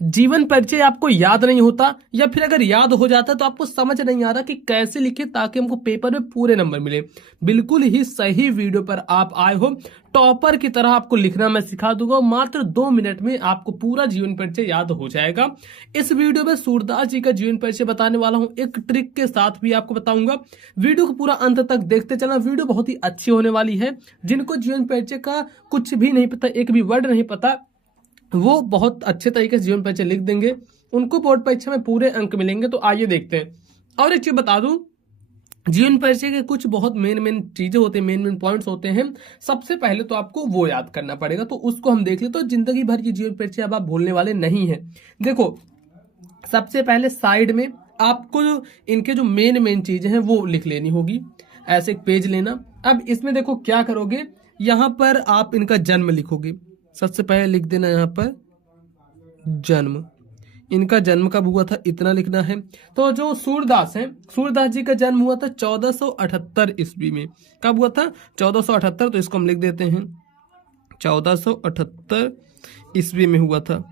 जीवन परिचय आपको याद नहीं होता, या फिर अगर याद हो जाता तो आपको समझ नहीं आ रहा कि कैसे लिखे ताकि हमको पेपर में पूरे नंबर मिले। बिल्कुल ही सही वीडियो पर आप आए हो। टॉपर की तरह आपको लिखना मैं सिखा दूंगा, मात्र 2 मिनट में आपको पूरा जीवन परिचय याद हो जाएगा। इस वीडियो में सूरदास जी का जीवन परिचय बताने वाला हूं, एक ट्रिक के साथ भी आपको बताऊंगा। वीडियो को पूरा अंत तक देखते चलना, वीडियो बहुत ही अच्छी होने वाली है। जिनको जीवन परिचय का कुछ भी नहीं पता, एक भी वर्ड नहीं पता, वो बहुत अच्छे तरीके से जीवन परिचय लिख देंगे, उनको बोर्ड परीक्षा में पूरे अंक मिलेंगे। तो आइए देखते हैं। और एक चीज बता दूं, जीवन परिचय के कुछ बहुत मेन चीजें होते हैं, मेन पॉइंट्स होते हैं। सबसे पहले तो आपको वो याद करना पड़ेगा, तो उसको हम देख ले, तो जिंदगी भर की जीवन परिचय अब आप भूलने वाले नहीं है। देखो, सबसे पहले साइड में आपको इनके जो मेन चीजें हैं वो लिख लेनी होगी। ऐसे एक पेज लेना। अब इसमें देखो क्या करोगे, यहां पर आप इनका जन्म लिखोगे। सबसे पहले लिख देना यहाँ पर जन्म, इनका जन्म कब हुआ था इतना लिखना है। तो जो सूरदास हैं, सूरदास जी का जन्म हुआ था 1478 ईस्वी में। कब हुआ था? 1478। तो इसको हम लिख देते हैं 1478 ईस्वी में हुआ था।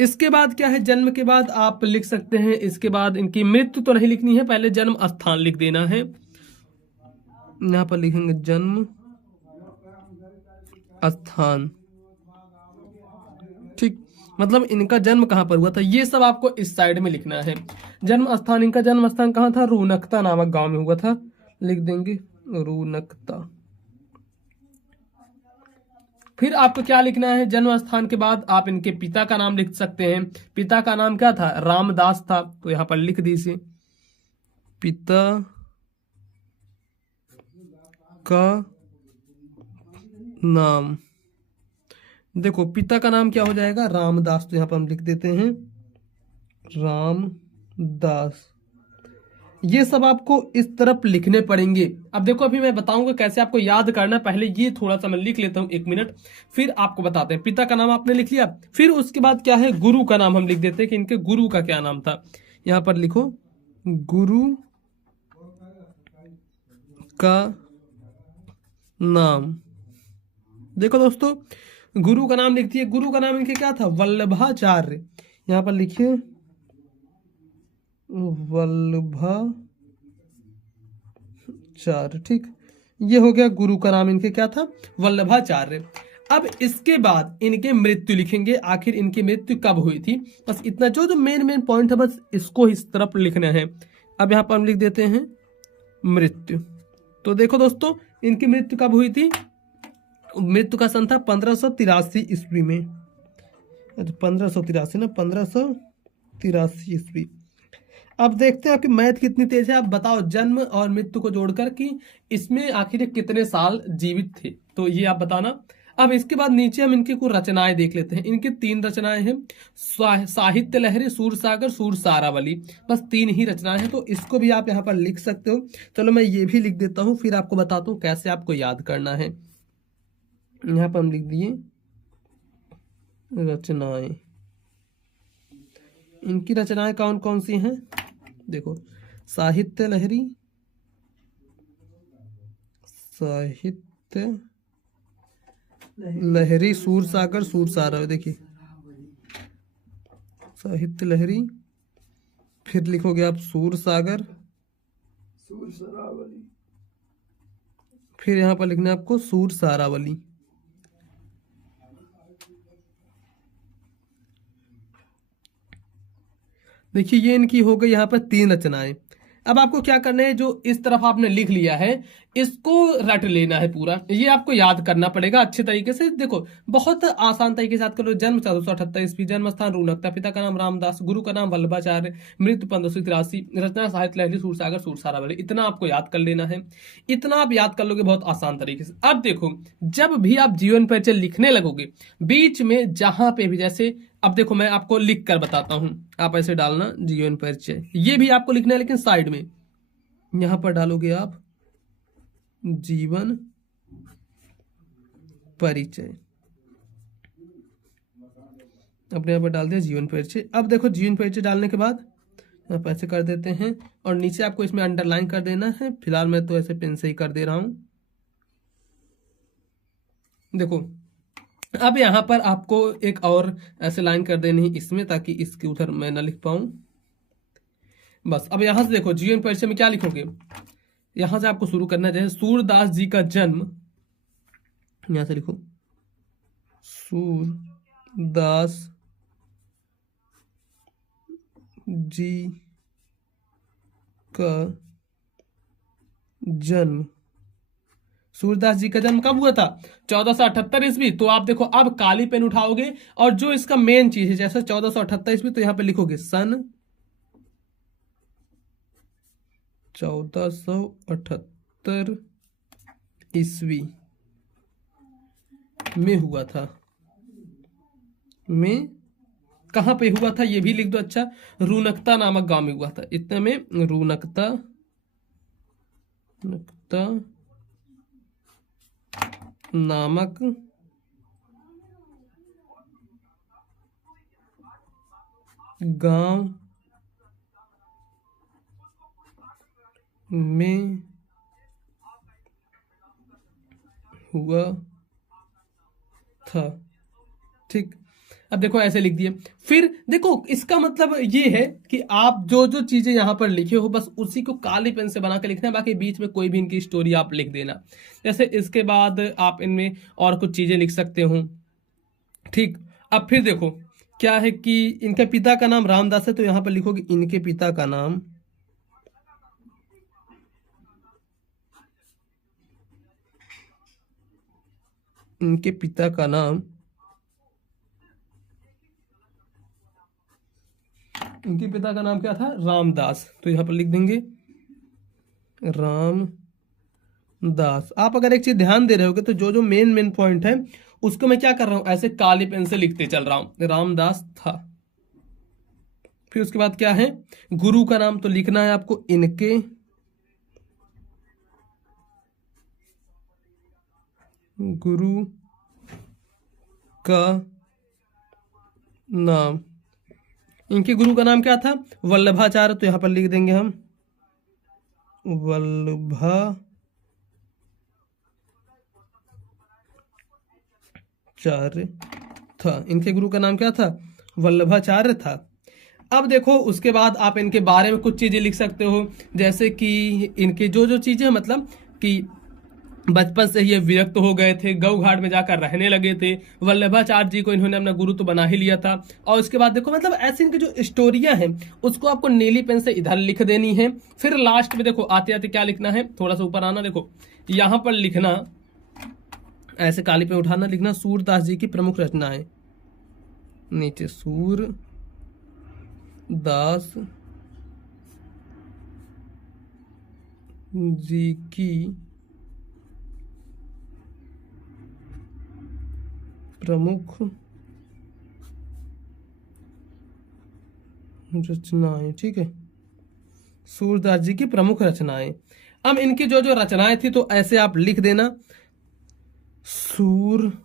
इसके बाद क्या है, जन्म के बाद आप लिख सकते हैं, इसके बाद इनकी मृत्यु तो नहीं लिखनी है, पहले जन्म स्थान लिख देना है। यहाँ पर लिखेंगे जन्म स्थान, ठीक। मतलब इनका जन्म कहां पर हुआ था ये सब आपको इस साइड में लिखना है। जन्म स्थान, इनका जन्म स्थान कहां था? रूनकता नामक गांव में हुआ था, लिख देंगे रूनकता। फिर आपको क्या लिखना है, जन्म स्थान के बाद आप इनके पिता का नाम लिख सकते हैं। पिता का नाम क्या था? रामदास था, तो यहां पर लिख दीजिए पिता का नाम। देखो पिता का नाम क्या हो जाएगा? रामदास, तो यहां पर हम लिख देते हैं रामदास। ये सब आपको इस तरफ लिखने पड़ेंगे। अब देखो, अभी मैं बताऊंगा कैसे आपको याद करना है, पहले ये थोड़ा सा मैं लिख लेता हूं 1 मिनट, फिर आपको बताते हैं। पिता का नाम आपने लिख लिया, फिर उसके बाद क्या है, गुरु का नाम हम लिख देते हैं कि इनके गुरु का क्या नाम था। यहां पर लिखो गुरु का नाम। देखो दोस्तों, गुरु का नाम लिख दिए। गुरु का नाम इनके क्या था? वल्लभाचार्य। यहां पर लिखिए वल्लभाचार्य, ठीक। ये हो गया गुरु का नाम, इनके क्या था? वल्लभाचार्य। अब इसके बाद इनके मृत्यु लिखेंगे, आखिर इनकी मृत्यु कब हुई थी। बस इतना, जो जो मेन पॉइंट है बस इसको इस तरफ लिखना है। अब यहां पर हम लिख देते हैं मृत्यु। तो देखो दोस्तों, इनकी मृत्यु कब हुई थी? मृत्यु का सन था 1583 ईस्वी में। 1583 ना, 1583 ईस्वी। अब देखते हैं आपकी मैथ कितनी तेज है। आप बताओ जन्म और मृत्यु को जोड़कर कि इसमें आखिर कितने साल जीवित थे, तो ये आप बताना। अब इसके बाद नीचे हम इनकी कुछ रचनाएं देख लेते हैं। इनकी 3 रचनाएं हैं, साहित्य लहरी, सूरसागर, सूरसारावली। बस 3 ही रचनाएं हैं, तो इसको भी आप यहाँ पर लिख सकते हो। चलो मैं ये भी लिख देता हूँ, फिर आपको बताता हूँ कैसे आपको याद करना है। यहाँ पर हम लिख दिए रचनाएं। इनकी रचनाएं कौन कौन सी हैं? देखो, साहित्य लहरी, साहित्य लहरी, सूरसागर, सूरसारावली। देखिए साहित्य लहरी, फिर लिखोगे आप सूरसागर, सूरसारावली, फिर यहां पर लिखना है आपको सूरसारावली। देखिए ये इनकी हो गई यहाँ पर 3 रचनाएं। अब आपको क्या करना है, जो इस तरफ आपने लिख लिया है इसको रट लेना है पूरा। ये आपको याद करना पड़ेगा अच्छे तरीके से। देखो बहुत आसान तरीके से याद कर लो। जन्म 1478 ईस्वी, जन्म स्थान रूनकता, पिता का नाम रामदास, गुरु का नाम वल्लभाचार्य, मृत्यु 1583, रचना साहित्य लहरी, सूरसागर, सूरसारावली। इतना आपको याद कर लेना है। इतना आप याद कर लोगे बहुत आसान तरीके से। अब देखो, जब भी आप जीवन परिचय लिखने लगोगे, बीच में जहां पे भी, जैसे अब देखो मैं आपको लिख कर बताता हूं, आप ऐसे डालना जीवन परिचय, ये भी आपको लिखना है लेकिन साइड में। यहां पर डालोगे आप जीवन परिचय, अपने यहाँ पर डाल दिया जीवन परिचय। अब देखो जीवन परिचय डालने के बाद आप ऐसे कर देते हैं, और नीचे आपको इसमें अंडरलाइन कर देना है। फिलहाल मैं तो ऐसे पेन से ही कर दे रहा हूं। देखो अब यहाँ पर आपको एक और ऐसे लाइन कर देनी है इसमें, ताकि इसके उधर मैं ना लिख पाऊं। बस अब यहां से देखो जीवन परिचय में क्या लिखोगे, यहां से आपको शुरू करना है। जैसे सूरदास जी का जन्म, यहां से लिखो सूरदास जी का जन्म। सूरदास जी का जन्म कब हुआ था? 1478 ईस्वी। तो आप देखो अब काली पेन उठाओगे और जो इसका मेन चीज है, जैसे 1478 ईस्वी, तो यहां पे लिखोगे सन 1478 ईस्वी में हुआ था। में कहां पे हुआ था ये भी लिख दो। अच्छा, रूनकता नामक गांव में हुआ था। इतने में रूनकता नामक गांव में हुआ था। ठीक, अब देखो ऐसे लिख दिए। फिर देखो इसका मतलब ये है कि आप जो जो चीजें यहां पर लिखे हो बस उसी को काली पेन से बना के लिखना है, बाकी बीच में कोई भी इनकी स्टोरी आप लिख देना। जैसे इसके बाद आप इनमें और कुछ चीजें लिख सकते हो। ठीक, अब फिर देखो क्या है कि इनके पिता का नाम रामदास है, तो यहां पर लिखोगे इनके पिता का नाम, इनके पिता का नाम, इनके पिता का नाम क्या था? रामदास। तो यहां पर लिख देंगे रामदास। आप अगर एक चीज ध्यान दे रहे होगे तो जो जो मेन मेन पॉइंट है उसको मैं क्या कर रहा हूं, ऐसे काली पेन से लिखते चल रहा हूं। रामदास था। फिर उसके बाद क्या है, गुरु का नाम तो लिखना है आपको इनके गुरु का नाम। इनके गुरु का नाम क्या था? वल्लभाचार्य। तो यहां पर लिख देंगे हम वल्लभाचार्य था। इनके गुरु का नाम क्या था? वल्लभाचार्य था। अब देखो उसके बाद आप इनके बारे में कुछ चीजें लिख सकते हो, जैसे कि इनके जो जो चीजें मतलब कि बचपन से ही ये विरक्त हो गए थे, गौ घाट में जाकर रहने लगे थे। वल्लभाचार्य जी को इन्होंने अपना गुरु तो बना ही लिया था। और उसके बाद देखो मतलब ऐसी इनकी जो स्टोरियां हैं उसको आपको नीली पेन से इधर लिख देनी है। फिर लास्ट में देखो आते आते क्या लिखना है, थोड़ा सा ऊपर आना, देखो यहां पर लिखना, ऐसे काली पेन उठाना, लिखना सूरदास जी की प्रमुख रचनाएं। नीचे सूरदास जी की प्रमुख रचनाएं। ठीक है, सूरदास जी की प्रमुख रचनाएं। अब इनकी जो जो रचनाएं थी तो ऐसे आप लिख देना, सूरदास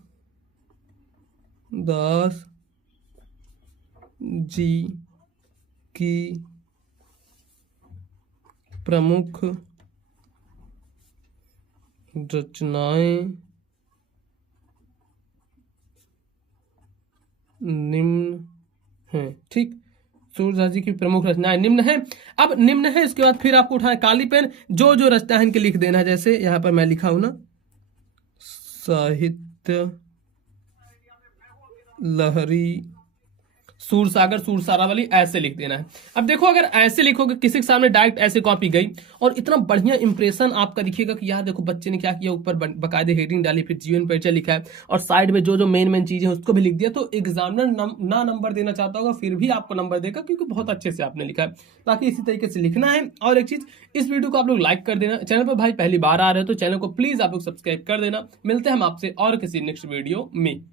जी की प्रमुख रचनाएं निम्न है। ठीक, सूरदास जी की प्रमुख रचनाएं निम्न है। अब निम्न है, इसके बाद फिर आपको उठाना काली पेन, जो जो रचना है इनके लिख देना है। जैसे यहां पर मैं लिखा हूं ना, साहित्य लहरी सूरसागर सूरसारावली, ऐसे लिख देना है। अब देखो अगर ऐसे लिखोगे, किसी के सामने डायरेक्ट ऐसे कॉपी गई और इतना बढ़िया इंप्रेशन आपका दिखेगा कि यार देखो बच्चे ने क्या किया, ऊपर बकायदे हेडिंग डाली, फिर जीवन परिचय लिखा है और साइड में जो जो मेन मेन चीजें हैं उसको भी लिख दिया, तो एग्जामिनर ना नंबर देना चाहता होगा फिर भी आपको नंबर देगा, क्योंकि बहुत अच्छे से आपने लिखा है। ताकि इसी तरीके से लिखना है। और एक चीज, इस वीडियो को आप लोग लाइक कर देना। चैनल पर भाई पहली बार आ रहे हो तो चैनल को प्लीज आप लोग सब्सक्राइब कर देना। मिलते हैं हम आपसे और किसी नेक्स्ट वीडियो में।